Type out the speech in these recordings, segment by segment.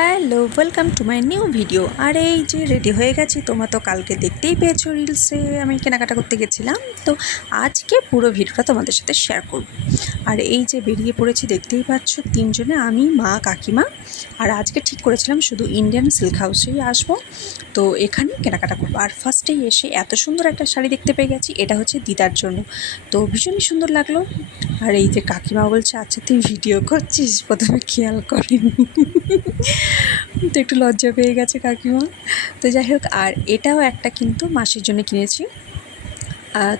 Hello, welcome to my new video. আর এই যে রেডি হয়ে গেছি, তোমরা তো কালকে দেখতেই পেয়েছো রিলসে আমি কেনাকাটা করতে গেছিলাম। তো আজকে পুরো ভিডিওটা তোমাদের সাথে শেয়ার করব। আর এই যে বেরিয়ে পড়েছি দেখতেই পাচ্ছ তিনজনে, আমি, মা, কাকিমা। আর আজকে ঠিক করেছিলাম শুধু ইন্ডিয়ান সিল্ক হাউসেই আসবো, তো এখানেই কেনাকাটা করবো। আর ফার্স্টেই এসে এত সুন্দর একটা শাড়ি দেখতে পেয়ে গেছি, এটা হচ্ছে দিদার জন্য, তো ভীষণই সুন্দর লাগলো। আর এই যে কাকিমা বলছে, আচ্ছা তুই ভিডিও করছিস, প্রথমে খেয়াল করিনি। তো একটু লজ্জা পেয়ে গেছে কাকিমা। তো যাই হোক, আর এটাও একটা কিন্তু মাসির জন্য কিনেছি।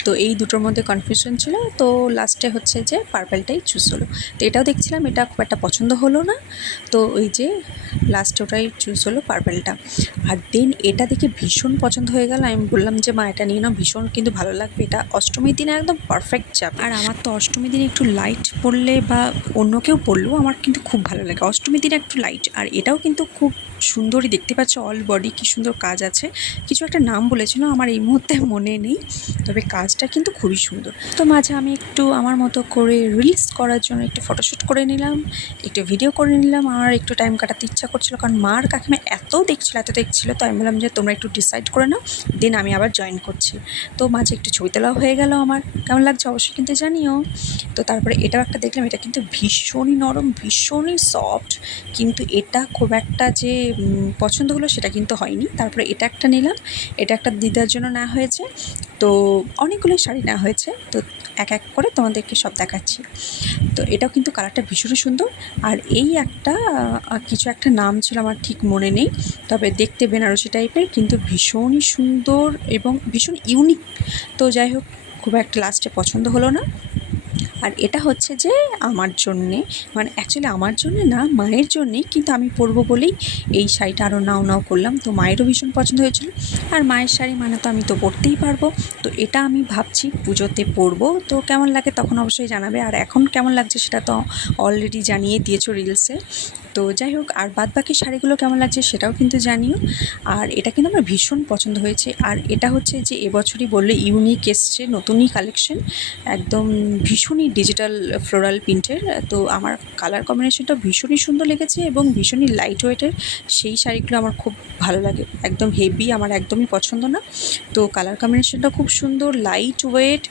তো এই দুটোর মধ্যে কনফিউশন ছিল, তো লাস্টে হচ্ছে যে পার্পেলটাই চুজ হলো। তো এটাও দেখছিলাম, এটা খুব একটা পছন্দ হলো না, তো ওই যে লাস্টে ওটাই চুজ হলো, পার্পেলটা। আর দেন এটা দেখে ভীষণ পছন্দ হয়ে গেল, আমি বললাম যে মা এটা নিয়ে নাও, ভীষণ কিন্তু ভালো লাগবে, এটা অষ্টমীর দিনে একদম পারফেক্ট যাবে। আর আমার তো অষ্টমীর দিনে একটু লাইট পরলে বা অন্য কেউ পরলেও আমার কিন্তু খুব ভালো লাগে অষ্টমীর দিনে একটু লাইট। আর এটাও কিন্তু খুব সুন্দরই, দেখতে পাচ্ছ অল বডি কী সুন্দর কাজ আছে। কিছু একটা নাম বলেছিল, আমার এই মুহূর্তে মনে নেই, তবে কাজটা কিন্তু খুবই সুন্দর। তো মাঝে আমি একটু আমার মতো করে রিলস করার জন্য একটু ফটোশ্যুট করে নিলাম, একটু ভিডিও করে নিলাম। আমার একটু টাইম কাটাতে ইচ্ছা করছিলো, কারণ মার কাকিমা এত দেখছিল, তো আমি বললাম যে তোমরা একটু ডিসাইড করে নাও, দেন আমি আবার জয়েন করছি। তো মাঝে একটু ছবি তোলাও হয়ে গেল আমার। কেমন লাগছে অবশ্যই কিন্তু জানিও। তো তারপরে এটাও একটা দেখলাম, এটা কিন্তু ভীষণই নরম, ভীষণই সফট, কিন্তু এটা খুব একটা যে পছন্দ হলো সেটা কিন্তু হয়নি। তারপরে এটা একটা নিলাম, এটা একটা দিদার জন্য নেওয়া হয়েছে। তো অনেকগুলো শাড়ি নেওয়া হয়েছে, তো এক এক করে তোমাদেরকে সব দেখাচ্ছি। তো এটাও কিন্তু কালারটা ভীষণই সুন্দর। আর এই একটা কিছু একটা নাম ছিল, আমার ঠিক মনে নেই, তবে দেখতে বেনারসি টাইপের, কিন্তু ভীষণই সুন্দর এবং ভীষণ ইউনিক। তো যাই হোক, খুব একটা লাস্টে পছন্দ হলো না। আর এটা হচ্ছে যে আমার জন্যে, মানে অ্যাকচুয়ালি আমার জন্যে না, মায়ের জন্যেই, কিন্তু আমি পরবো বলেই এই শাড়িটা আরও নাও করলাম। তো মায়েরও ভীষণ পছন্দ হয়েছিল, আর মায়ের শাড়ি মানে তো আমি তো পরতেই পারবো। তো এটা আমি ভাবছি পুজোতে পরবো, তো কেমন লাগে তখন অবশ্যই জানাবে। আর এখন কেমন লাগছে সেটা তো অলরেডি জানিয়ে দিয়েছো রিলসে। তো যাই হোক, আর বাদবাকি শাড়িগুলো কেমন লাগছে সেটাও কিন্তু জানিও। আর এটা কিন্তু আমার ভীষণ পছন্দ হয়েছে। আর এটা হচ্ছে যে এবছরই বললে ইউনিক এসছে, নতুনই কালেকশন, একদম ভীষণই ডিজিটাল ফ্লোরাল প্রিন্টের। তো আমার কালার কম্বিনেশনটা ভীষণই সুন্দর লেগেছে এবং ভীষণই লাইট ওয়েটের, সেই শাড়িগুলো আমার খুব ভালো লাগে। একদম হেভি আমার একদমই পছন্দ না। তো কালার কম্বিনেশনটা খুব সুন্দর, লাইট ওয়েট,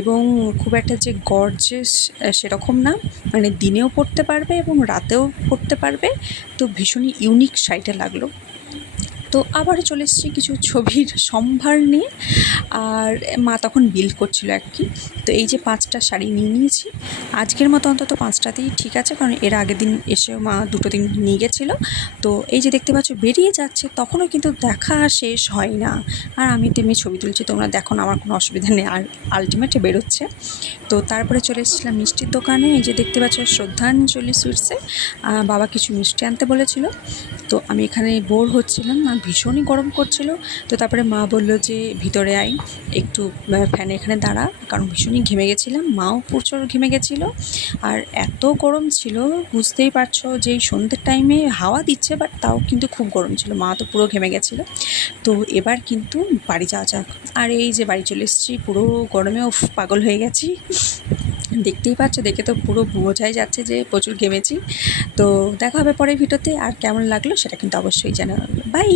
এবং খুব একটা যে গর্জেস সেরকম না, মানে দিনেও পরতে পারবে এবং রাতেও পরতে পারবে। তো ভীষণই ইউনিক শাড়িটা লাগলো। তো আবার চলে এসেছি কিছু ছবির সম্ভার নিয়ে। আর মা তখন বিল করছিল আর কি। তো এই যে 5টা শাড়ি নিয়ে নিয়েছি, আজকের মতো অন্তত 5টাতেই ঠিক আছে, কারণ এর আগের দিন এসেও মা 2টো দিন নিয়ে গেছিলো। তো এই যে দেখতে পাচ্ছ বেরিয়ে যাচ্ছে, তখনও কিন্তু দেখা শেষ হয় না। আর আমি তেমনি ছবি তুলছি, তোমরা দেখো না, আমার কোনো অসুবিধা নেই। আর আলটিমেটলি বেরোচ্ছে। তো তারপরে চলে এসেছিলাম মিষ্টির দোকানে। এই যে দেখতে পাচ্ছ শ্রদ্ধাঞ্জলি সুইটসে বাবা কিছু মিষ্টি আনতে বলেছিল। তো আমি এখানে বোর হচ্ছিলাম, আর ভীষণই গরম করছিল। তো তারপরে মা বলল যে ভিতরে আই, একটু ফ্যানে এখানে দাঁড়া, কারণ ভীষণই ঘেমে গেছিলাম, মাও প্রচুর ঘেমে গেছিলো। আর এত গরম ছিল, বুঝতেই পারছো যে এই সন্ধ্যের টাইমে হাওয়া দিচ্ছে, বাট তাও কিন্তু খুব গরম ছিল, মা তো পুরো ঘেমে গেছিলো। তো এবার কিন্তু বাড়ি যাওয়া যাক। আর এই যে বাড়ি চলে এসেছি, পুরো গরমে পাগল হয়ে গেছি। দেখতেই পাচ্ছ, দেখে তো পুরো বোঝাই যাচ্ছে যে প্রচুর ঘেমেছি। তো দেখা হবে পরের ভিডিওতে, আর কেমন লাগলো সেটা কিন্তু অবশ্যই জানাবে। বাই।